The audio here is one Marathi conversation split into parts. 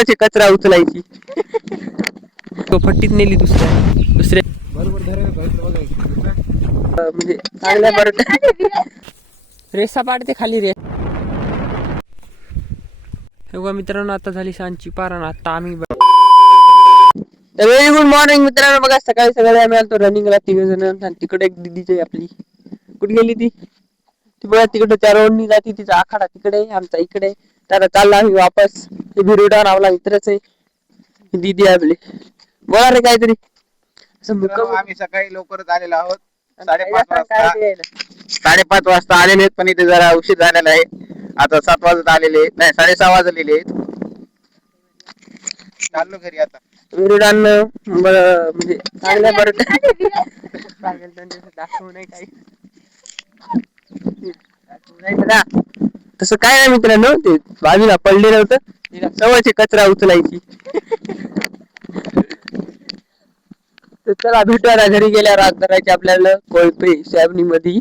सवयची कचरा उचलायची. तो फट्टीत नेली दुसऱ्या बरोबर म्हणजे चांगल्या बरोबर रेसा पाडते खाली रे. बघा मित्रांनो, आता झाली सांजची पारण. आता आम्ही व्हेरी गुड मॉर्निंग मित्रांनो. बघा सकाळी सकाळी आम्ही आलतो रनिंगला 3 जण. तिकडे एक दिदीची आपली कुठे गेली ती बघा तिकडे त्या रोडनी जाती. तिचा आखाडा तिकडे, आमचा इकडे. तर चालला आम्ही वापस. हे भिरुडा नावला मित्रच आहे, दिदी आपली. बोला रे काहीतरी. आम्ही सकाळी लवकरच आलेलो आहोत. 5:30 वाजता आलेले आहेत, पण इथे जरा उशीर झालेला आहे. आता 7 वाजत आलेले आहेत, नाही 6:30 वाजलेले आहेत. चाललो घरी आता. विरुडांना म्हणजे चांगल्या दाखवू नाही काही. तसं काय नाही मित्रांनो, ते बाजूला पडलेलं होतं. सवयची कचरा उचलायची. तर चला भेटूया ना घरी गेल्यावर. आज करायचे आपल्याला कोळपे सोयाबीन मध्ये.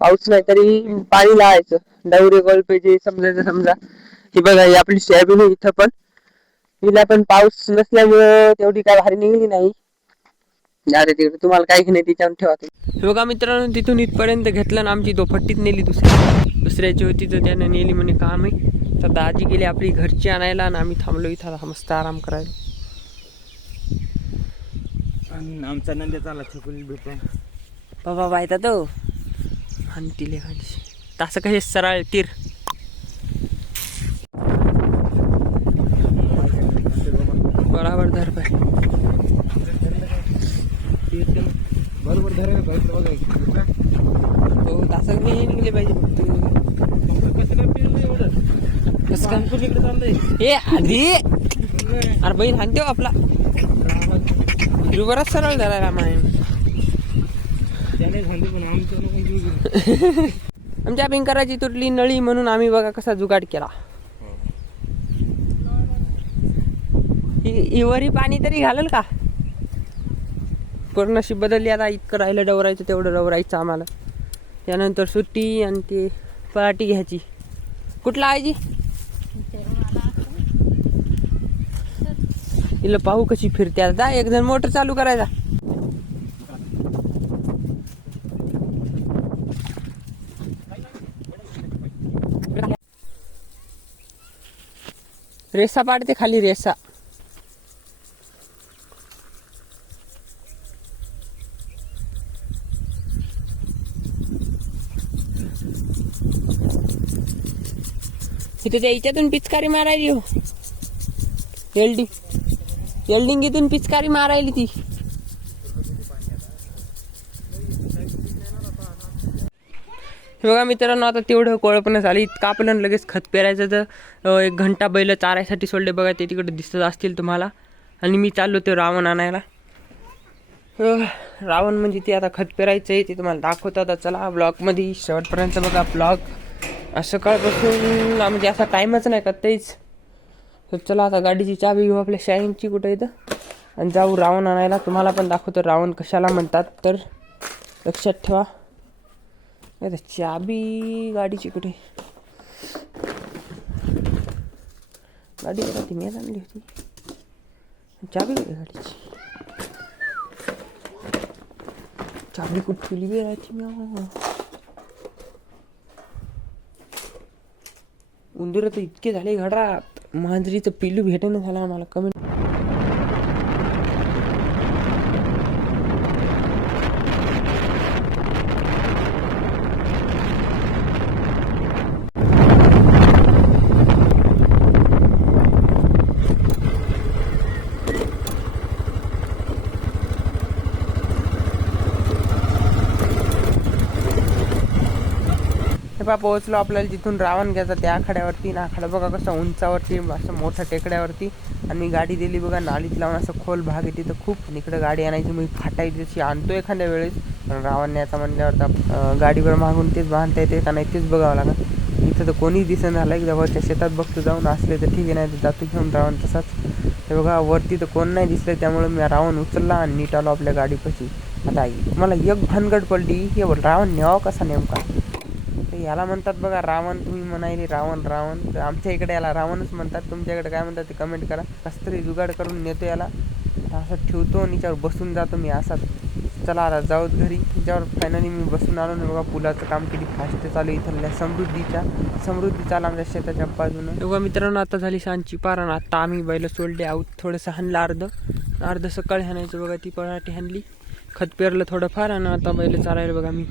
पाऊस नाही तरी पाणी लावायचं. डवरे कोळपे जे समजायचं समजा. ही बघा ही आपली सोयाबीन आहे इथं, पण हिला पण पाऊस नसल्यामुळं तेवढी काय भारी निघली नाही. तिकडे तुम्हाला काही नाही तिच्यावर ठेवा. हे बघा मित्रांनो, तिथून इथपर्यंत घेतलं ना आमची दोफट्टीत नेली. दुसऱ्याची होती तर त्याने नेली म्हणे काम आहे. तर दाजी गेली आपली घरची आणायला आणि आम्ही थांबलो इथं मस्त आराम करायला. आमचा नंद्या चालला छकुली भेटतो बाबा बायता तो आणि तिले खाली तसं काही सरळ तीर. बराबर धर पाय. बरोबर धरायला पाहिजे बघा. हो तसं नाही निघले पाहिजे फक्त. हे आधी अरे बहीण हाणते आपला बराच सरळ झाला रामायण. आमच्या पिंकराची तुटली नळी म्हणून आम्ही बघा कसा जुगाड केला. वरी पाणी तरी घालेल का. पूर्णशी बदलली. आता इतकं राहिलं डवरायचं तेवढं डवरायचं आम्हाला. त्यानंतर सुट्टी आणि ते पराठी घ्यायची. कुठला आयची तिला पाहू कशी फिरते. आता एक जण मोटर चालू करायचा. रेसा पाडते खाली रेसा. इथे त्या याच्यातून पिचकारी मारायली. हो वेल्डिंग इथून पिचकारी मारायली ती. हे बघा मित्रांनो, आता तेवढं कोळपण झालं. इतकं आपल्याला लगेच खत पेरायचं. तर 1 घंटा बैल चारायसाठी सोडले बघा. ते तिकडे दिसत असतील तुम्हाला. आणि मी चाललो ते रावण आणायला. रावण म्हणजे ते आता खत पेरायचं आहे ते तुम्हाला दाखवतो. आता चला ब्लॉगमध्ये शेवटपर्यंत बघा ब्लॉग. सकाळपासून म्हणजे असा टाईमच नाही का तेच. तर चला आता गाडीची चावी घेऊ आपल्या शाईनची कुठं इथं आणि जाऊ रावण आणायला. तुम्हाला पण दाखवतो रावण कशाला म्हणतात तर लक्षात ठेवा. चाबी गाडीची कुठे. गाडी कुठे मी आणली होती. चाबी कुठे गाडीची. चाबी कुठे ठेवली राहायची मी. उंदीर तर इतके झाले घरात. मांजरीचं पिल्लू भेटेनं झालं आम्हाला. कमेंट पोहोचलो आपल्याला जिथून रावण घ्यायचा त्या आखाड्यावरती. ना आखाडा बघा कसं उंचावरती असं मोठ्या टेकड्यावरती. आणि मी गाडी दिली बघा नालीत लावून. असं खोल भाग आहे तिथं खूप. इकडं गाडी आणायची मी फाटायची तशी आणतो एखाद्या वेळेस. पण रावण न्यायचा म्हणल्यावर तर गाडीवर मागून तेच बांधता येते का नाही तेच बघावं लागेल. इथं तर कोणी दिसेना झालं. एकदा वरच्या शेतात बघतो जाऊन. असले तर ठीक आहे, नाही तर जातो घेऊन रावण तसाच. हे बघा वरती तर कोण नाही दिसलं. त्यामुळे मी रावण उचलला आणि नीट आलो आपल्या गाडीपाशी. आता मला एक भानगड पडली. हे रावण न्यावा कसा नेमका. तर याला म्हणतात बघा रावण. तुम्ही म्हणायले रावण रावण, तर आमच्या इकडे याला रावणच म्हणतात. तुमच्याकडे काय म्हणतात ते कमेंट करा. कसं तरी जुगाड करून नेतो याला, असं ठेवतो आणि याच्यावर बसून जातो मी असाच. चला आता जाऊत घरी. त्याच्यावर फायनली मी बसून आलो ना बघा. पुलाचं काम किती फास्ट चालू आहे इथल्या समृद्धी चाल आमच्या शेताच्या बाजूनं. बघा मित्रांनो, आता झाली सांजची पारण. आता आम्ही बैल सोडले आहोत. थोडंसं हाणलं अर्ध सकाळी हाणायचं बघा. ती पराठी हाणली, खत पेरलं थोडंफार, आणि आता बैल चालायला बघा मी.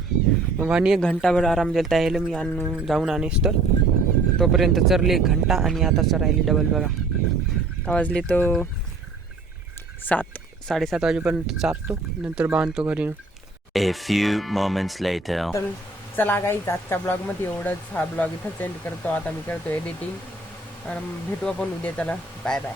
मग आणि 1 घंटाभर आराम द्यायला यायला मी जाऊन आणेस तर तोपर्यंत चरले 1 घंटा, आणि आता चरायले डबल बघा. आता वाजले तर 7-7:30 वाजेपर्यंत चारतो, नंतर बांधतो घरी. A few moments later. तर चला गाईच, आजच्या ब्लॉगमध्ये एवढंच. हा ब्लॉग इथं सेंड करतो. आता मी करतो एडिटिंग, भेटू आपण उद्या. चला बाय बाय.